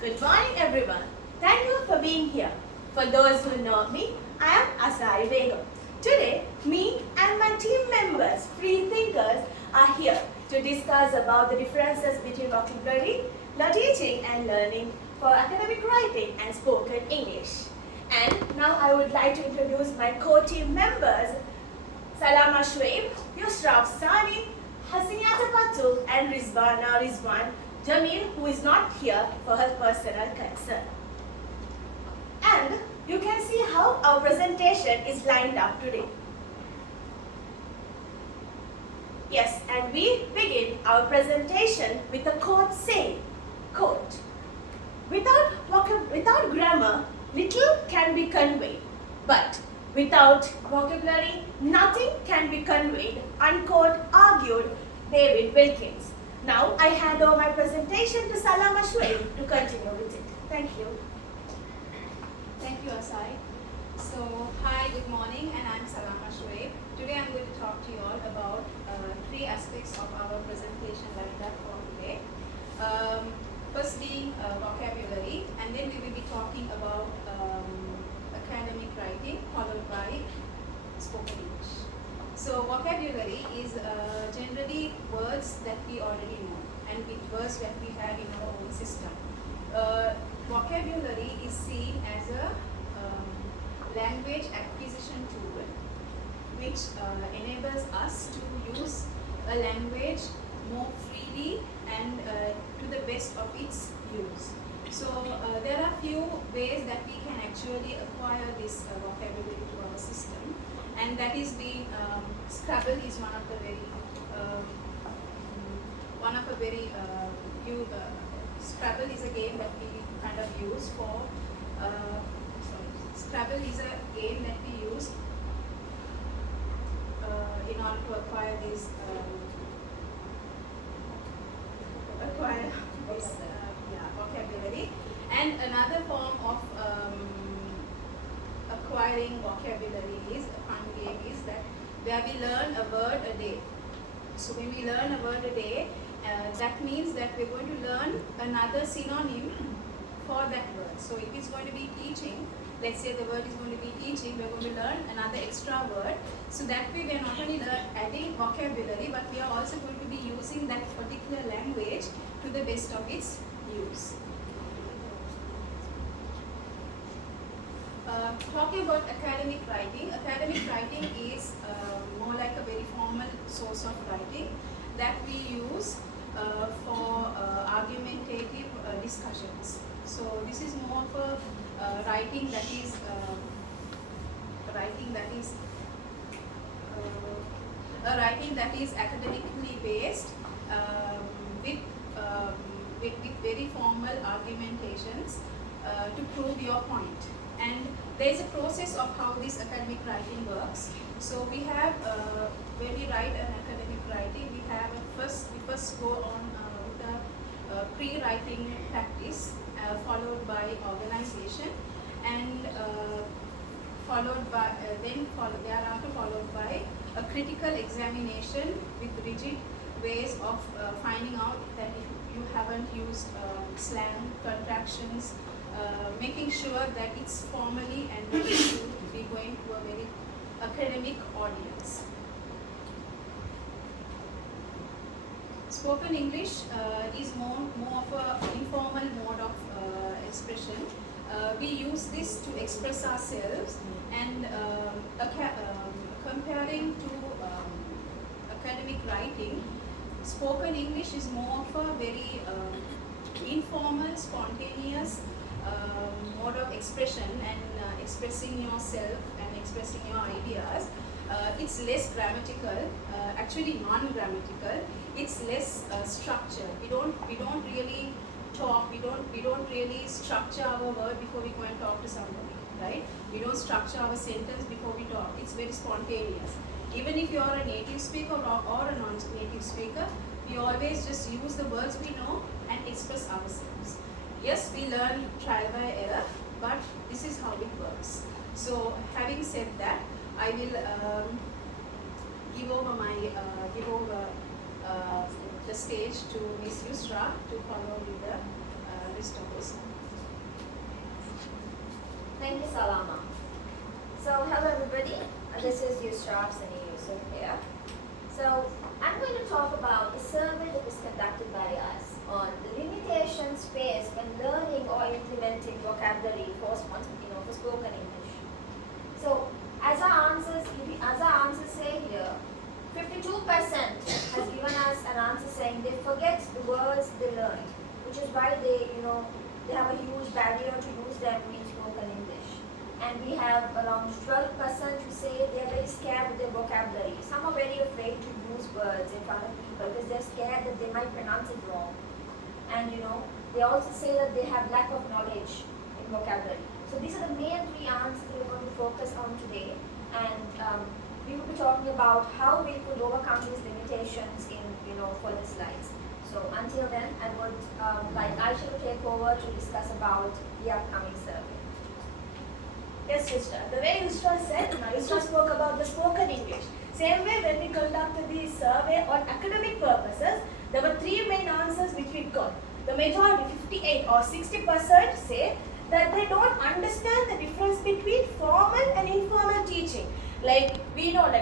Good morning everyone. Thank you for being here. For those who know me, I am Asari Begum. Today, me and my team members, free thinkers, are here to discuss about the differences between vocabulary, teaching and learning for academic writing and spoken English. And now I would like to introduce my co-team members, Salama Shoaib, Yusra Afsani, Hasiniata Patul and Rizwana Rizwan Jamil, who is not here for her personal concern. And you can see how our presentation is lined up today. Yes, and we begin our presentation with a quote saying, quote, without grammar, little can be conveyed, but without vocabulary, nothing can be conveyed, unquote, argued David Wilkins. Now, I hand over my presentation to Salama Shoaib to continue with it. Thank you. Thank you, Asai. So, hi, good morning, and I'm Salama Shoaib. Today I'm going to talk to you all about three aspects of our presentation lined up for today. First being vocabulary, and then we will be talking about academic writing, followed by spoken English. So vocabulary is generally words that we already know and with words that we have in our own system. Vocabulary is seen as a language acquisition tool which enables us to use a language more freely and to the best of its use. So there are few ways that we can actually acquire this vocabulary to our system, and that is being Scrabble is one of the very Scrabble is a game that we kind of use for Scrabble is a game that we use in order to acquire this vocabulary. And another form of acquiring vocabulary is a fun game is that where we learn a word a day. So when we learn a word a day, that means that we're going to learn another synonym for that word. So if it's going to be teaching, let's say the word is going to be teaching, we're going to learn another extra word. So that way we're not only adding vocabulary, but we are also going to be using that particular language to the best of its use. Talking about academic writing is more like a very formal source of writing that we use for argumentative discussions. So this is more of a writing that is academically based with very formal argumentations to prove your point. And there is a process of how this academic writing works. So we have, when we write an academic writing, we first go on with the pre-writing practice, followed by organization, and thereafter followed by a critical examination with rigid ways of finding out that if you haven't used slang, contractions, making sure that it's formally and ready to be going to a very academic audience. Spoken English is more of an informal mode of expression. We use this to express ourselves, and comparing to academic writing, spoken English is more of a very informal, spontaneous mode of expression and expressing yourself and expressing your ideas. It's less grammatical, actually non-grammatical. It's less structured. We don't really talk. We don't really structure our word before we go and talk to somebody, right? We don't structure our sentence before we talk. It's very spontaneous. Even if you are a native speaker or a non-native speaker, we always just use the words we know and express ourselves. Yes, we learn trial by error, but this is how it works. So, having said that, I will give over the stage to Ms. Yusra to follow with the rest of this. this is Yusra Sani Yusuf here. So I'm going to talk about the survey that was conducted by us on the limitations faced when learning or implementing vocabulary for spoken English. So as our answers say here, 52% has given us an answer saying they forget the words they learned, which is why they have a huge barrier to use them in spoken English. And we have around 12% who say they're very scared with their vocabulary. Some are very afraid to use words in front of people because they're scared that they might pronounce it wrong. And they also say that they have lack of knowledge in vocabulary. So these are the main three answers we're going to focus on today. And we will be talking about how we could overcome these limitations in further slides. So until then, I would like Aisha to take over to discuss about the upcoming survey. Yes, Yusra. The way Yusra said, Yusra spoke about the spoken English. Same way when we conducted the survey on academic purposes, there were three main answers which we got. The majority, 58 or 60% say that they don't understand the difference between formal and informal teaching. Like we know,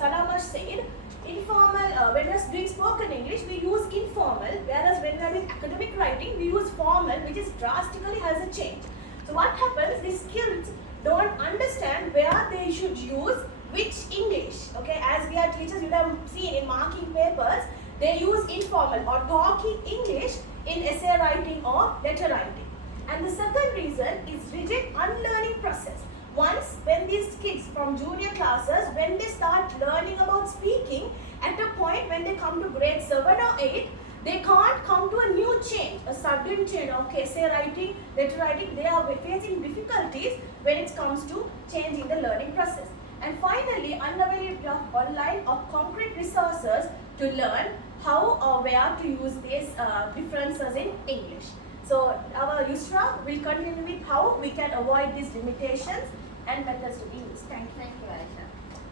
Salama said, informal, when we are doing spoken English, we use informal, whereas when we are doing academic writing, we use formal, which is drastically has a change. So what happens, these kids don't understand where they should use which English. Okay, as we are teachers, you have seen in marking papers, they use informal or talking English in essay writing or letter writing. And the second reason is rigid unlearning process. Once when these kids from junior classes, when they start learning about speaking, at a point when they come to grade 7 or 8, they can't come to a new change, a sudden change. Okay, essay writing, letter writing, they are facing difficulties when it comes to changing the learning process. And finally, unavailability of online or concrete resources to learn how or where to use these differences in English. So our Yusra will continue with how we can avoid these limitations and methods to be used. Thank you, Aisha.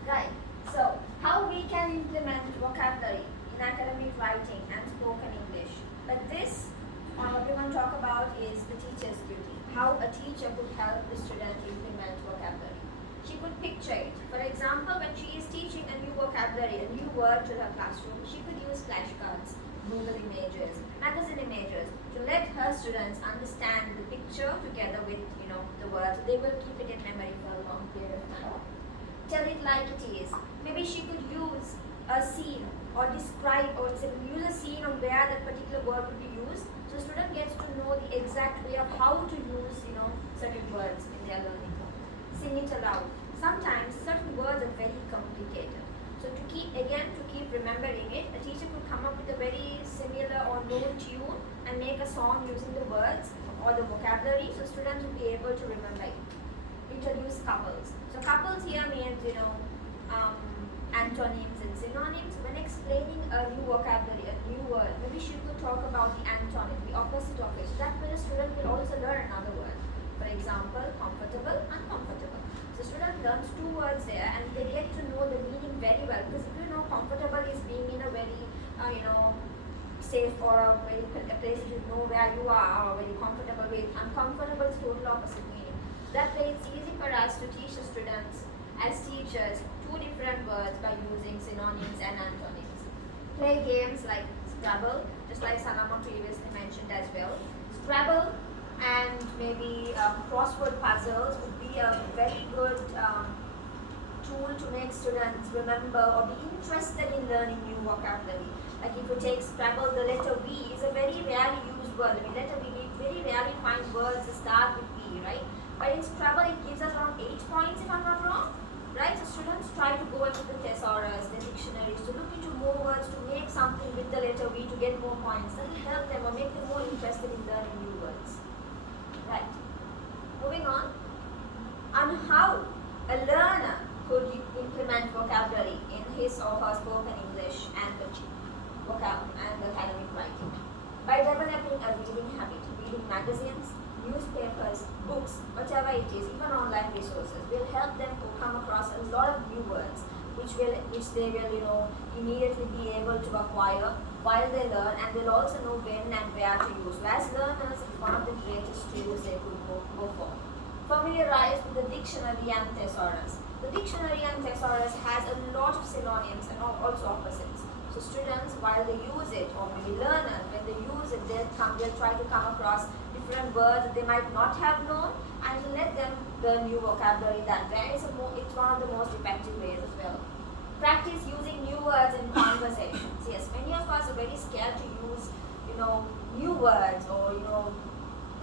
Right. So how we can implement vocabulary in academic writing and spoken English. But this, what we want to talk about is the teacher's duty. How a teacher could help the student implement vocabulary. She could picture it. For example, when she is teaching a new vocabulary, a new word to her classroom, she could use flashcards, Google images, magazine images to let her students understand the picture together with the words. They will keep it in memory for a long period of time. Tell it like it is. Maybe she could use a scene or describe or use a scene on where that particular word would be used. So student gets to know the exact way of how to use certain words in their learning. Sing it aloud. Sometimes certain words are very complicated. So to keep remembering it, a teacher could come up with a very similar or known tune and make a song using the words or the vocabulary, so students will be able to remember it. Introduce couples. So couples here means antonyms and synonyms. When explaining a new vocabulary, a new word, maybe she could talk about the antonym, the opposite of it. So that way the student will also learn another word. For example, comfortable, uncomfortable. So student learns two words there and they get to know the meaning very well, because if comfortable is being in a very safe or a place you know where you are, or very comfortable with. Uncomfortable is total opposite meaning. That way it's easy for us to teach the students as teachers two different words by using synonyms and antonyms. Play games like Scrabble, just like Sanama previously mentioned as well. Scrabble and maybe crossword puzzles would be a very good tool to make students remember or be interested in learning new vocabulary. Like if you take Scrabble, the letter V is a very rarely used word. Letter V, we very rarely find words that start with V, right? But in Scrabble, it gives us around 8 points if I'm not wrong, right? So students try to go into the thesaurus, the dictionaries, to look into more words, to make something with the letter V to get more points. That will help them or make them more interested in learning new words. Right. Moving on how a learner could implement vocabulary in his or her spoken English and academic writing. By developing a reading habit, reading magazines, newspapers, books, whatever it is, even online resources, will help them to come across a lot of new words which they will immediately be able to acquire while they learn, and they'll also know when and where to use. So as learners, it's one of the greatest tools they could go for. Familiarize with the dictionary and thesaurus. The dictionary and thesaurus has a lot of synonyms and also opposites. So students, while they use it, or maybe learners, when they use it, they'll try to come across different words that they might not have known, and to let them learn new vocabulary that way. It's one of the most effective ways as well. Practice using new words in conversations. Yes, many of us are very scared to use, new words, or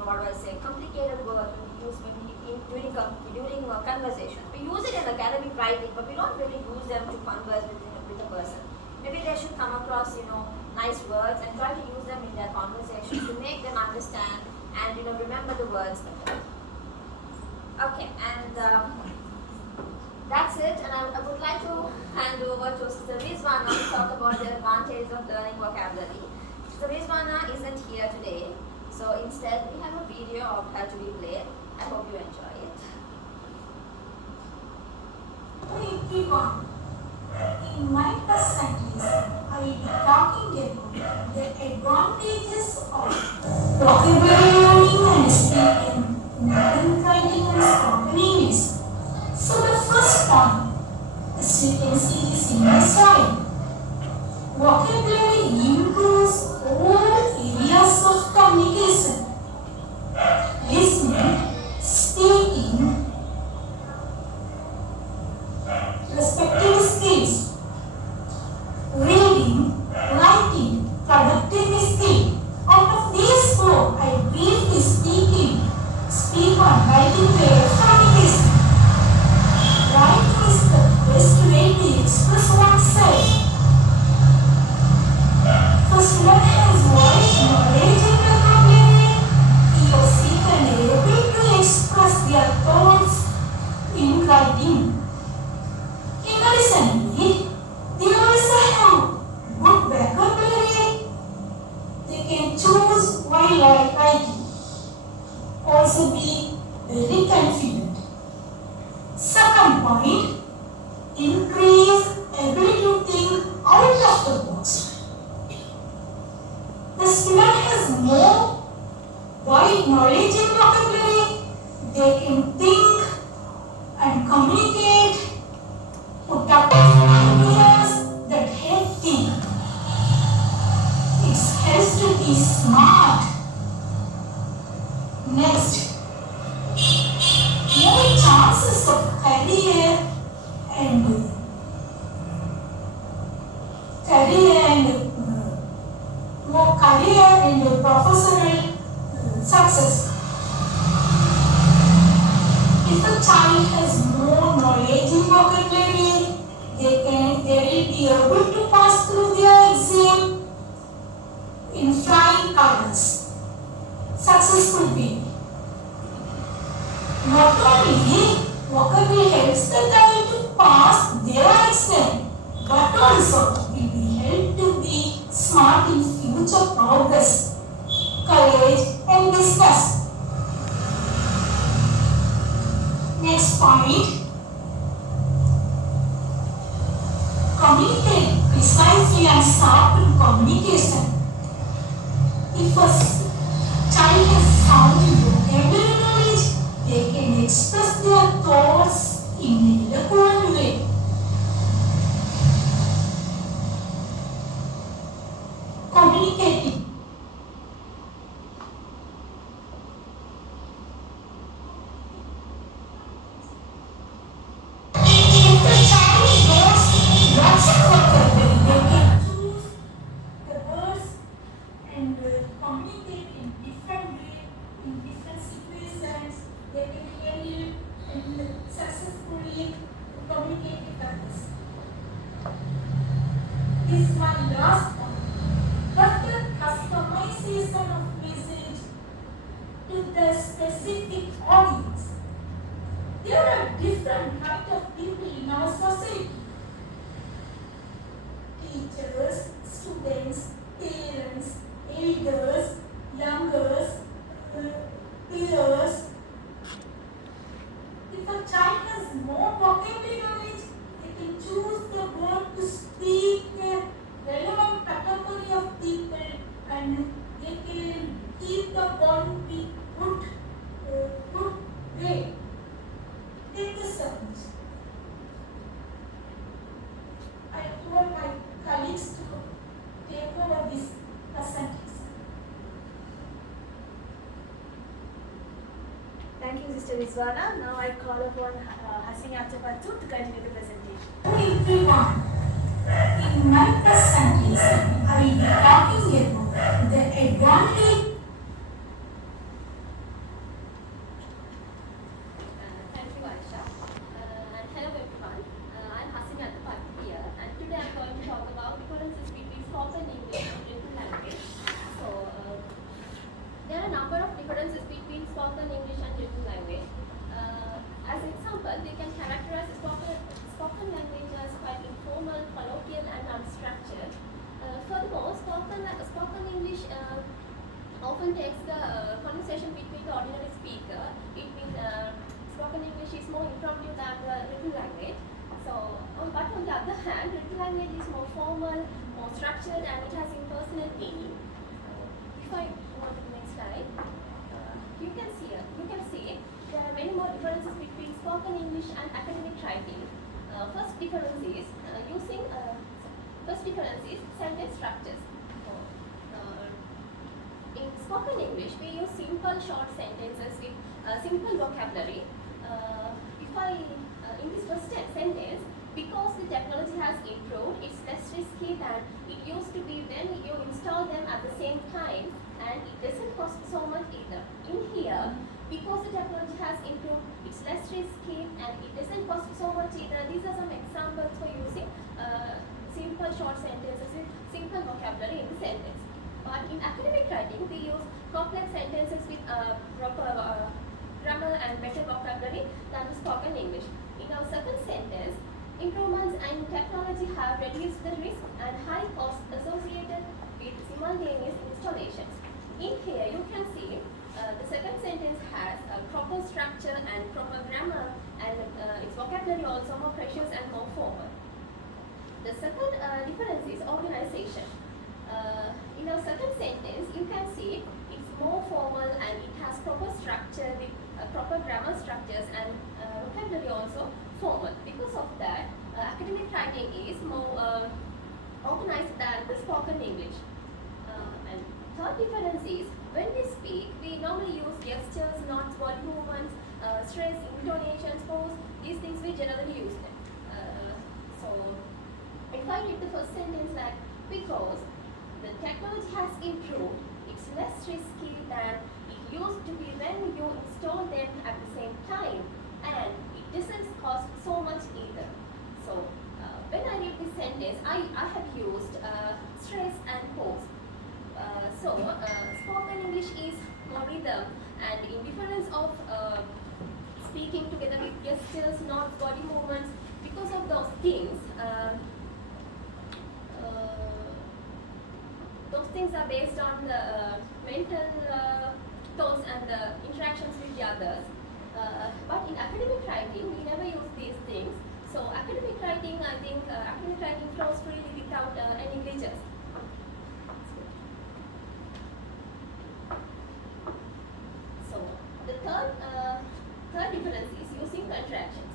complicated words when we use during conversations. We use it in academic writing, but we don't really use them to converse with a person. Maybe they should come across, nice words and try to use them in their conversations to make them understand and, remember the words better. Okay, and that's it. And I would like to hand over to Sister Rizwana to talk about the advantage of learning vocabulary. Sister Rizwana isn't here today, so instead we have a video of her to be played. I hope you enjoy it. Everyone, in my perspective, I will be talking about the advantages of vocabulary learning and speaking, written, writing and spoken English. So the first point, as you can see this in my slide, vocabulary improves all areas of communication. Listening, speaking, respective skills, reading, writing, productive skill. Out of these four, I briefly speak on writing way of communication. Writing is the best way to express oneself. First, one has wide knowledge and vocabulary. He or she can be able to express their thoughts in writing. Additionally, they also have good vocabulary. They can choose while writing. Also be very confident. Second point, increase ability to think out of the box. The student has more wide knowledge and vocabulary. They can think and communicate, put up ideas that help think. It helps to be smart. Next, more chances of career and more career and professional success. If a child has more knowledge in vocabulary, they will be able to pass through their exam in flying colors, successfully. Not only vocabulary helps the child to pass their exam, but also will be helped to be smart in future progress, courage and business. Next point, communicate precisely and sharpen communication. If a child has sound vocabulary knowledge, they can express their thoughts in an eloquent way. Communicating. If the child knows lots of vocabulary, they can choose the words and communicate in different ways, in different situations. They can handle and successfully communicate with others. This is my last point. But the customization of message to the specific audience. There are different kinds of people in our society. Teachers, students, parents, elders, youngers, peers. If a child has more vocabulary knowledge, they can choose the word to speak a relevant category of people, and they can keep the bond with good way. Take the service. you, Sister Rizwana. Now I call upon Hasini Aptapattu to continue the presentation. Everyone, in my presentation, I will be talking about the advantage. Thank you, Aisha. And hello everyone. I'm Hasini Aptapattu here, and today I'm going to talk about differences between spoken English and written language. So, there are a number of differences between spoken English and written language. As example, they can characterize spoken language as quite informal, colloquial, and unstructured. Furthermore, spoken English often takes the conversation between the ordinary speaker. It means spoken English is more impromptu than the written language. So, but on the other hand, written language is more formal, more structured, and it has impersonal meaning. If I go on to the next slide, you can see there are many more differences between spoken English and academic writing. First difference is sentence structures. In spoken English, we use simple short sentences with simple vocabulary. In this first sentence, because the technology has improved, it's less risky than it used to be when you install them at the same time, and it doesn't cost so much either. In here, because the technology has improved, it's less risky and it doesn't cost so much either. These are some examples for using simple short sentences with simple vocabulary in the sentence. But in academic writing, we use complex sentences with proper grammar and better vocabulary than the spoken English. In our second sentence, improvements in technology have reduced the risk and high costs associated with simultaneous installations. In here, you can see the second sentence has a proper structure and proper grammar, and its vocabulary also more precious and more formal. The second difference is organization. In our second sentence, you can see it's more formal and it has proper structure with proper grammar structures and vocabulary also formal. Because of that, academic writing is more organized than the spoken English. And third difference is when we speak, we normally use gestures, nods, body movements, stress, intonations, pose. These things we generally use them. So, if I read the first sentence like, because the technology has improved, it's less risky than it used to be when you install them at the same time, and it doesn't cost so much either. So, when I read this sentence, I have used stress and pause. Spoken English is more rhythm, and in difference of speaking together with gestures, nods, body movements, because of those things are based on the mental thoughts and the interactions with the others. But in academic writing, we never use these things. So academic writing, I think academic writing flows freely without any glitches. So the third difference is using contractions.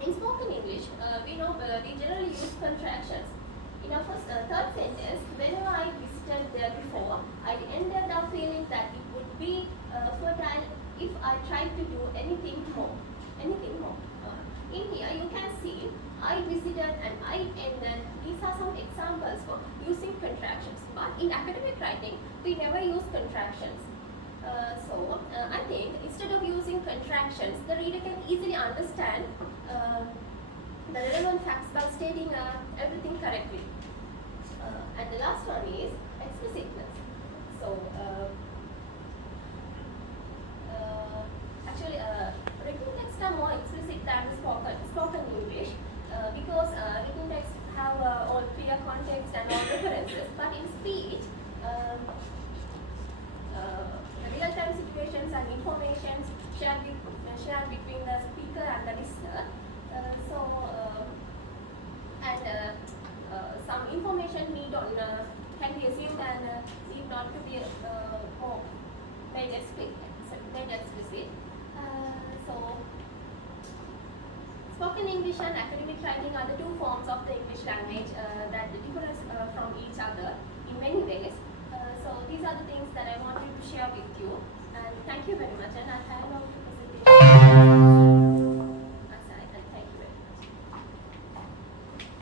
In spoken English, we generally use contractions. In our third sentence, whenever I visited there before, I ended up feeling that it would be fertile if I tried to do anything more. In here, you can see I visited and I ended. These are some examples for using contractions. But in academic writing, we never use contractions. I think instead of using contractions, the reader can easily understand the relevant facts by stating everything correctly. And the last one is explicitness. So, written texts are more explicit than spoken English because written texts have all clear context and all references. But in speech, real-time situations and information shared between the speaker and the listener. Some information can be assumed and need not to be more made explicit. Spoken English and academic writing are the two forms of the English language that differ from each other in many ways. So these are the things that I wanted to share with you. And thank you very much. And I hand over the presentation. Aside, and thank you very much.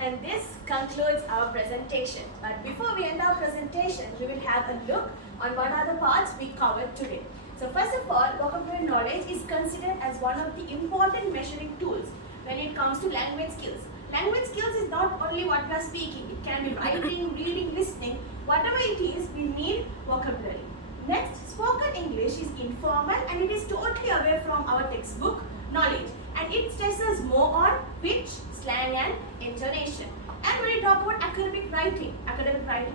And this concludes our presentation. But before we end our presentation, we will have a look on what are the parts we covered today. So first of all, vocabulary knowledge is considered as one of the important measuring tools when it comes to language skills. Language skills is not only what we are speaking. It can be writing, reading, listening. Whatever it is, we need vocabulary. Next, spoken English is informal and it is totally away from our textbook knowledge. And it stresses more on pitch, slang and intonation. And when we talk about academic writing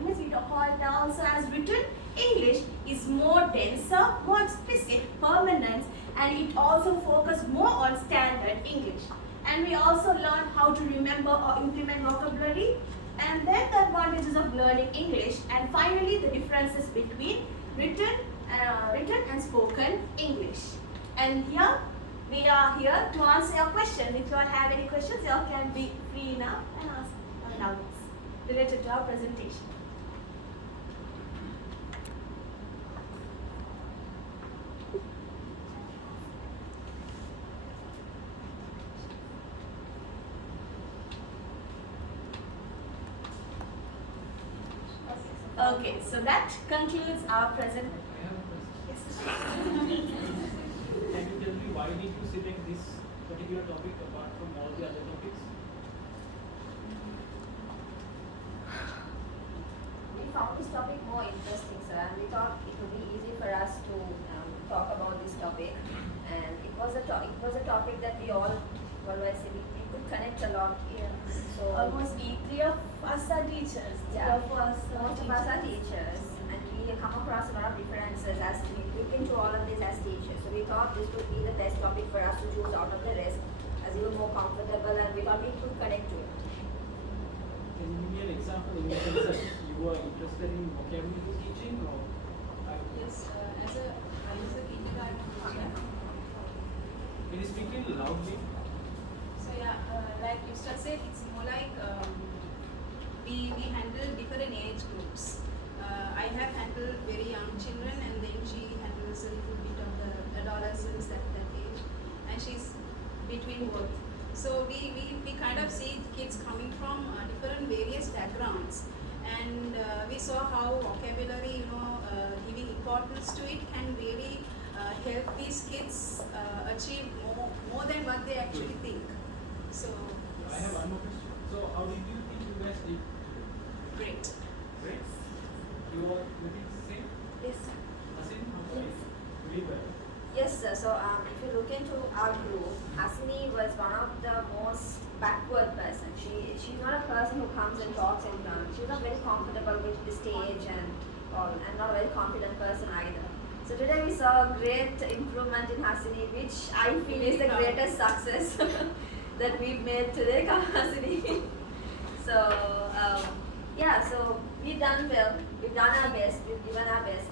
means we call it also as written English is more denser, more explicit, permanent, and it also focuses more on standard English. And we also learn how to remember or implement vocabulary, and then the advantages of learning English, and finally the differences between written and spoken English. And here we are here to answer your questions. If you all have any questions, you all can be free now and ask now related to our presentation. Okay, so that concludes our presentation. I have a question. Can you tell me why did you select this particular topic apart from all the other topics? We found this topic more interesting, sir, and we thought it would be easy for us to talk about this topic. And it was a topic that we all, what do I say, we could connect a lot. Yeah. So Almost three of us are teachers. Yeah. Three of us are most of us are teachers, and we come across a lot of differences as we look into all of this as teachers. So we thought this would be the best topic for us to choose out of the rest, as you were more comfortable, and we thought we could connect to it. Can you give me an example in the sense that you were interested in vocabulary teaching or? Yes, I was a kindergarten teacher. Can you speak a little loudly? So yeah, like Yusra said, it's more like we handle different age groups. I have handled very young children, and then she handles a little bit of the adolescents at that age, and she's between both. So we kind of see kids coming from different various backgrounds, and we saw how vocabulary, giving importance to it can really help these kids achieve more than what they actually think. So I have one more question. So how did you think you guys did? great. Great. You are doing the same? Yes. Asim, how about you? Really well. Yes, sir. So if you look into our group, Hasini was one of the most backward person. She's not a person who comes and talks in front. She's not very comfortable with the stage and all, and not a very confident person either. So today we saw a great improvement in Hasini, which I feel is the greatest success that we've made today, Hasini. So yeah, so we've done well. We've done our best. We've given our best.